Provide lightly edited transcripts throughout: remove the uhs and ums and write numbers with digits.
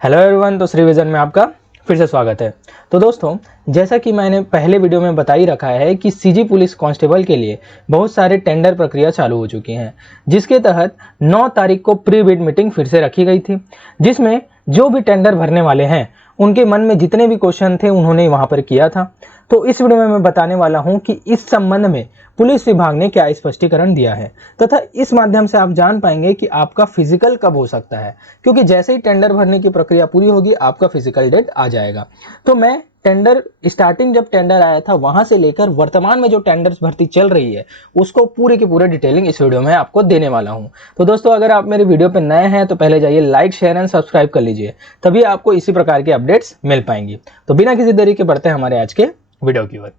Hello everyone, तो Shri vision में आपका फिर से स्वागत है। तो दोस्तों, जैसा कि मैंने पहले वीडियो में बता ही रखा है कि सीजी पुलिस कांस्टेबल के लिए बहुत सारे टेंडर प्रक्रिया चालू हो चुकी हैं, जिसके तहत 9 तारीख को प्री बिड मीटिंग फिर से रखी गई थी, जिसमें जो भी टेंडर भरने वाले हैं उनके मन में जितने भी क्वेश्चन थे उन्होंने वहां पर किया था। तो इस वीडियो में मैं बताने वाला हूं कि इस संबंध में पुलिस विभाग ने क्या स्पष्टीकरण दिया है तथा इस माध्यम से आप जान पाएंगे कि आपका फिजिकल कब हो सकता है, क्योंकि जैसे ही टेंडर भरने की प्रक्रिया पूरी होगी आपका फिजिकल डेट आ जाएगा। तो मैं टेंडर स्टार्टिंग जब टेंडर आया था वहां से लेकर वर्तमान में जो टेंडर्स भर्ती चल रही है उसको पूरे की पूरे डिटेलिंग इस वीडियो में आपको देने वाला हूं। तो दोस्तों, अगर आप मेरे वीडियो पे नए हैं तो पहले जाइए लाइक शेयर एंड सब्सक्राइब कर लीजिए, तभी आपको इसी प्रकार की अपडेट्स मिल पाएंगी। तो बिना किसी देरी के बढ़ते हैं हमारे आज के वीडियो की ओर।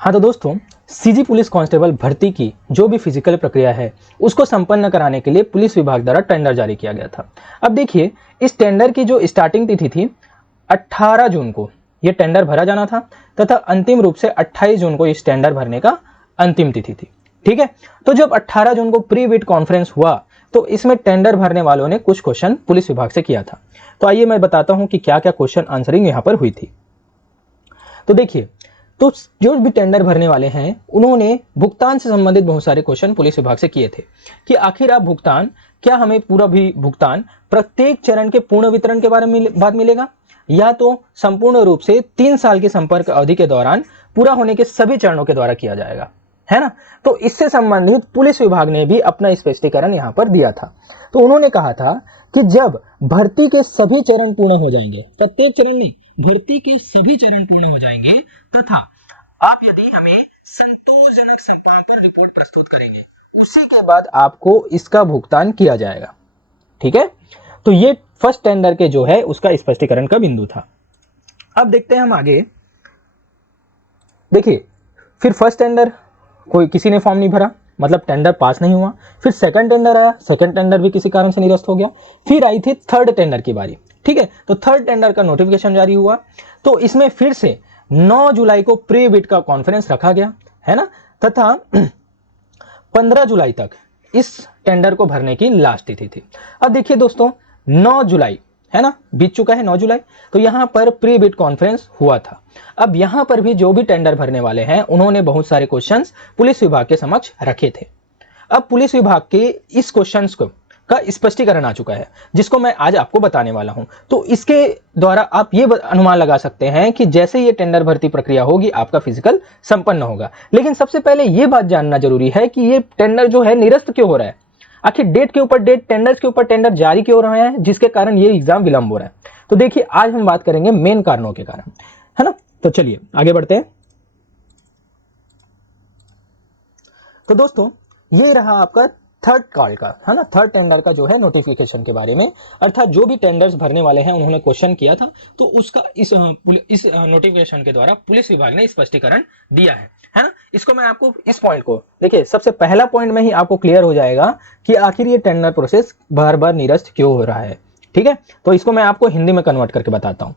हाँ तो दोस्तों, सीजी पुलिस कांस्टेबल भर्ती की जो भी फिजिकल प्रक्रिया है उसको संपन्न कराने के लिए पुलिस विभाग द्वारा टेंडर जारी किया गया था। अब देखिए, इस टेंडर की जो स्टार्टिंग तिथि थी 18 जून को यह टेंडर भरा जाना था तथा अंतिम रूप से 28 जून को इस टेंडर भरने का अंतिम तिथि थी। ठीक है, तो जब 18 जून को प्री बिड कॉन्फ्रेंस हुआ तो इसमें टेंडर भरने वालों ने कुछ क्वेश्चन पुलिस विभाग से किया था। तो आइए मैं बताता हूं कि क्या क्या क्वेश्चन आंसरिंग यहां पर हुई थी। तो देखिए, तो जो भी टेंडर भरने वाले हैं उन्होंने भुगतान से संबंधित बहुत सारे क्वेश्चन पुलिस विभाग से किए थे कि आखिर आप भुगतान, क्या हमें पूरा भी भुगतान प्रत्येक चरण के पूर्ण वितरण के बारे में बाद मिलेगा या तो संपूर्ण रूप से 3 साल की संपर्क अवधि के दौरान पूरा होने के सभी चरणों के द्वारा किया जाएगा, है ना। तो इससे संबंधित पुलिस विभाग ने भी अपना स्पष्टीकरण यहां पर दिया था। तो उन्होंने कहा था कि जब भर्ती के सभी चरण पूर्ण हो जाएंगे, प्रत्येक चरण नहीं, भर्ती के सभी चरण पूर्ण हो जाएंगे तथा आप यदि हमें संतोषजनक संपादन रिपोर्ट प्रस्तुत करेंगे, उसी के बाद आपको इसका भुगतान किया जाएगा। ठीक है, तो ये फर्स्ट टेंडर के जो है उसका स्पष्टीकरण का बिंदु था। अब देखते हैं हम आगे। देखिए, फिर फर्स्ट टेंडर कोई किसी ने फॉर्म नहीं भरा, मतलब टेंडर पास नहीं हुआ। फिर सेकंड टेंडर आया, सेकंड टेंडर भी किसी कारण से निरस्त हो गया। फिर आई थी थर्ड टेंडर की बारी। ठीक है, तो थर्ड टेंडर का नोटिफिकेशन जारी हुआ, तो इसमें फिर से 9 जुलाई को प्री बिड का कॉन्फ्रेंस रखा गया, है ना, तथा 15 जुलाई तक इस टेंडर को भरने की लास्ट तिथि थी। अब देखिए दोस्तों, 9 जुलाई है ना, बीत चुका है 9 जुलाई, तो यहां पर प्री बिड कॉन्फ्रेंस हुआ था। अब यहां पर भी जो भी टेंडर भरने वाले हैं उन्होंने बहुत सारे क्वेश्चंस पुलिस विभाग के समक्ष रखे थे। अब पुलिस विभाग के इस क्वेश्चंस को का स्पष्टीकरण आ चुका है, जिसको मैं आज आपको बताने वाला हूं। तो इसके द्वारा आप ये अनुमान लगा सकते हैं कि जैसे ये टेंडर भर्ती प्रक्रिया होगी आपका फिजिकल संपन्न होगा। लेकिन सबसे पहले ये बात जानना जरूरी है कि ये टेंडर जो है निरस्त क्यों हो रहा है, आखिर डेट के ऊपर डेट, टेंडर्स के ऊपर टेंडर जारी क्यों हो रहे हैं, जिसके कारण ये एग्जाम विलंब हो रहा है। तो देखिए, आज हम बात करेंगे मेन कारणों के कारण, है ना। तो चलिए आगे बढ़ते हैं। तो दोस्तों, ये रहा आपका थर्ड कॉल का, है ना, थर्ड टेंडर का जो है नोटिफिकेशन के बारे में, अर्थात जो भी टेंडर्स भरने वाले हैं उन्होंने क्वेश्चन किया था, तो उसका इस नोटिफिकेशन के द्वारा पुलिस विभाग ने स्पष्टीकरण दिया है ना। इसको मैं आपको इस पॉइंट को देखिए, सबसे पहला पॉइंट में ही आपको क्लियर हो जाएगा कि आखिर ये टेंडर प्रोसेस बार बार निरस्त क्यों हो रहा है। ठीक है, तो इसको मैं आपको हिंदी में कन्वर्ट करके बताता हूं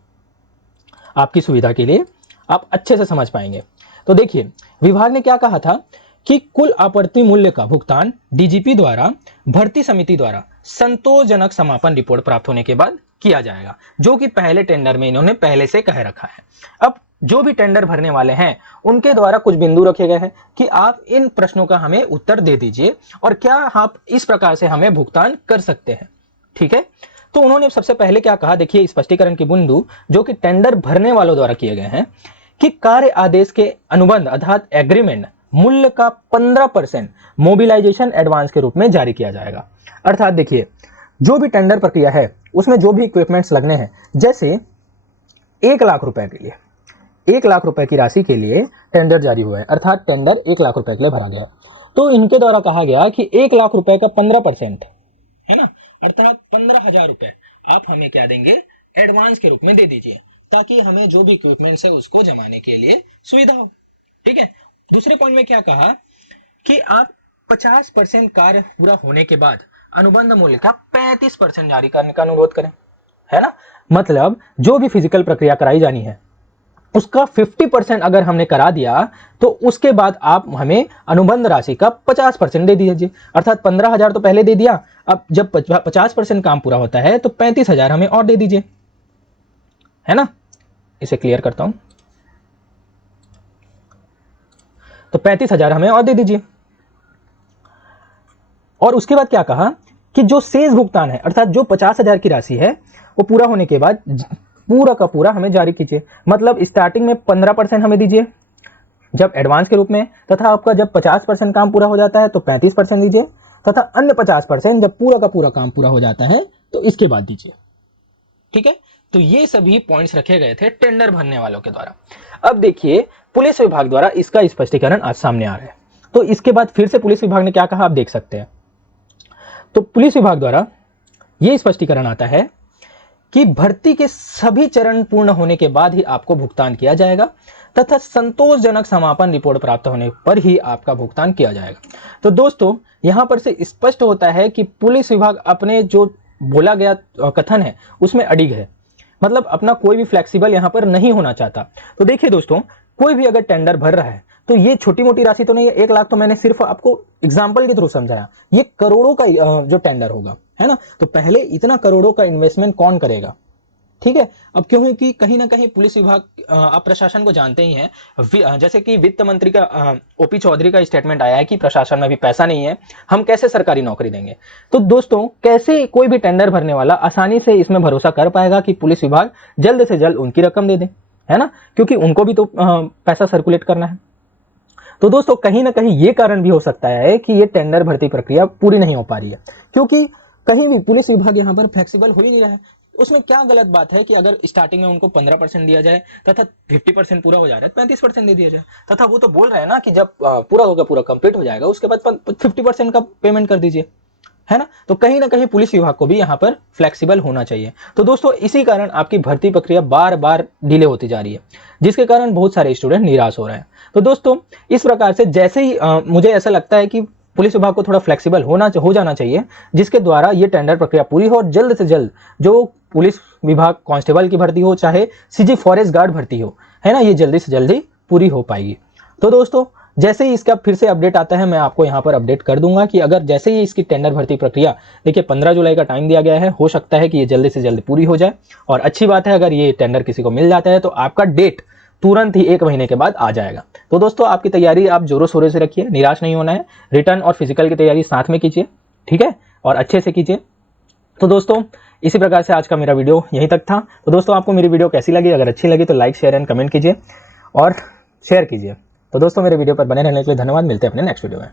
आपकी सुविधा के लिए, आप अच्छे से समझ पाएंगे। तो देखिए, विभाग ने क्या कहा था कि कुल आपूर्ति मूल्य का भुगतान डीजीपी द्वारा भर्ती समिति द्वारा संतोषजनक समापन रिपोर्ट प्राप्त होने के बाद किया जाएगा, जो कि पहले टेंडर में इन्होंने पहले से कह रखा है। अब जो भी टेंडर भरने वाले हैं उनके द्वारा कुछ बिंदु रखे गए हैं कि आप इन प्रश्नों का हमें उत्तर दे दीजिए और क्या आप इस प्रकार से हमें भुगतान कर सकते हैं। ठीक है, तो उन्होंने सबसे पहले क्या कहा, देखिए स्पष्टीकरण के बिंदु जो कि टेंडर भरने वालों द्वारा किए गए हैं कि कार्य आदेश के अनुबंध अर्थात एग्रीमेंट मूल्य का 15% मोबिलाइजेशन एडवांस के रूप में जारी किया जाएगा। अर्थात देखिए, जो भी टेंडर प्रक्रिया है उसमें जो भी इक्विपमेंट्स लगने हैं, जैसे 1 लाख रुपए के लिए 1 लाख रुपए की राशि के लिए टेंडर जारी हुआ है, अर्थात टेंडर 1 लाख रुपए के लिए भरा गया। तो इनके द्वारा कहा गया कि 1 लाख रुपए का 15%, है ना, अर्थात 15,000 रुपए आप हमें क्या देंगे, एडवांस के रूप में दे दीजिए, ताकि हमें जो भी इक्विपमेंट्स है उसको जमाने के लिए सुविधा हो। ठीक है, दूसरे पॉइंट में क्या कहा कि आप 50% कार्य पूरा होने के बाद अनुबंध मूल्य का 35% जारी करने का अनुरोध करें, है ना। मतलब जो भी फिजिकल प्रक्रिया कराई जानी है उसका 50% अगर हमने करा दिया तो उसके बाद आप हमें अनुबंध राशि का 50% दे दीजिए, अर्थात 15,000 तो पहले दे दिया, अब जब 50% काम पूरा होता है तो 35,000 हमें और दे दीजिए। है ना। इसे क्लियर करता हूं, तो 35,000 हमें और दे दीजिए। और उसके बाद क्या कहा कि जो शेष भुगतान है अर्थात जो 50,000 की राशि है वो पूरा होने के बाद पूरा का पूरा हमें जारी कीजिए। मतलब स्टार्टिंग में 15% हमें दीजिए जब एडवांस के रूप में, तथा आपका जब 50% काम पूरा हो जाता है तो 35% दीजिए, तथा अन्य 50% जब पूरा का पूरा काम पूरा हो जाता है तो इसके बाद दीजिए। ठीक है, तो ये सभी पॉइंट्स रखे गए थे टेंडर भरने वालों के द्वारा। अब देखिए पुलिस विभाग द्वारा इसका स्पष्टीकरण आज सामने आ रहा है। तो इसके बाद फिर से पुलिस विभाग ने क्या कहा आप देख सकते हैं। तो पुलिस विभाग द्वारा यह स्पष्टीकरण आता है कि भर्ती के सभी चरण पूर्ण होने के बाद ही आपको भुगतान किया जाएगा तथा संतोषजनक समापन रिपोर्ट प्राप्त होने पर ही आपका भुगतान किया जाएगा। तो दोस्तों यहां पर से स्पष्ट होता है कि पुलिस विभाग अपने जो बोला गया कथन है उसमें अडिग है, मतलब अपना कोई भी फ्लेक्सिबल यहां पर नहीं होना चाहता। तो देखिए दोस्तों, कोई भी अगर टेंडर भर रहा है तो ये छोटी मोटी राशि तो नहीं है। 1 लाख तो मैंने सिर्फ आपको एग्जाम्पल के थ्रू समझाया, ये करोड़ों का जो टेंडर होगा, है ना। तो पहले इतना करोड़ों का इन्वेस्टमेंट कौन करेगा, ठीक है। अब क्यों है कि कहीं ना कहीं पुलिस विभाग, आप प्रशासन को जानते ही हैं, जैसे कि वित्त मंत्री का ओपी चौधरी का स्टेटमेंट आया है कि प्रशासन में भी पैसा नहीं है, हम कैसे सरकारी नौकरी देंगे। तो दोस्तों कैसे कोई भी टेंडर भरने वाला आसानी से इसमें भरोसा कर पाएगा कि पुलिस विभाग जल्द से जल्द उनकी रकम दे दे, है ना, क्योंकि उनको भी तो पैसा सर्कुलेट करना है। तो दोस्तों कहीं ना कहीं ये कारण भी हो सकता है कि ये टेंडर भर्ती प्रक्रिया पूरी नहीं हो पा रही है, क्योंकि कहीं भी पुलिस विभाग यहाँ पर फ्लेक्सिबल हो ही नहीं रहा है। उसमें क्या गलत बात है कि अगर स्टार्टिंग में उनको 15% दिया जाए तथा 50% पूरा हो जा रहा है 35% दे दिया जाए, तथा वो तो बोल रहे हैं ना कि जब पूरा होगा, पूरा कंप्लीट हो जाएगा उसके बाद 50% का पेमेंट कर दीजिए, है ना। तो कहीं ना कहीं पुलिस विभाग को भी यहाँ पर फ्लेक्सिबल होना चाहिए। तो दोस्तों इसी कारण आपकी भर्ती प्रक्रिया बार बार डिले होती जा रही है, जिसके कारण बहुत सारे स्टूडेंट निराश हो रहे हैं। तो दोस्तों इस प्रकार से जैसे ही मुझे ऐसा लगता है कि पुलिस विभाग को थोड़ा फ्लेक्सिबल हो जाना चाहिए, जिसके द्वारा ये टेंडर प्रक्रिया पूरी हो और जल्द से जल्द जो पुलिस विभाग कांस्टेबल की भर्ती हो चाहे सीजी फॉरेस्ट गार्ड भर्ती हो, है ना, ये जल्दी से जल्दी पूरी हो पाएगी। तो दोस्तों जैसे ही इसका फिर से अपडेट आता है मैं आपको यहाँ पर अपडेट कर दूंगा कि अगर जैसे ही इसकी टेंडर भर्ती प्रक्रिया, देखिए 15 जुलाई का टाइम दिया गया है, हो सकता है कि ये जल्दी से जल्दी पूरी हो जाए। और अच्छी बात है अगर ये टेंडर किसी को मिल जाता है तो आपका डेट तुरंत ही 1 महीने के बाद आ जाएगा। तो दोस्तों आपकी तैयारी आप जोरों शोरों से रखिए, निराश नहीं होना है। रिटर्न और फिजिकल की तैयारी साथ में कीजिए, ठीक है, और अच्छे से कीजिए। तो दोस्तों इसी प्रकार से आज का मेरा वीडियो यहीं तक था। तो दोस्तों आपको मेरी वीडियो कैसी लगी, अगर अच्छी लगी तो लाइक शेयर एंड कमेंट कीजिए और शेयर कीजिए। तो दोस्तों मेरे वीडियो पर बने रहने के लिए धन्यवाद। मिलते हैं अपने नेक्स्ट वीडियो में।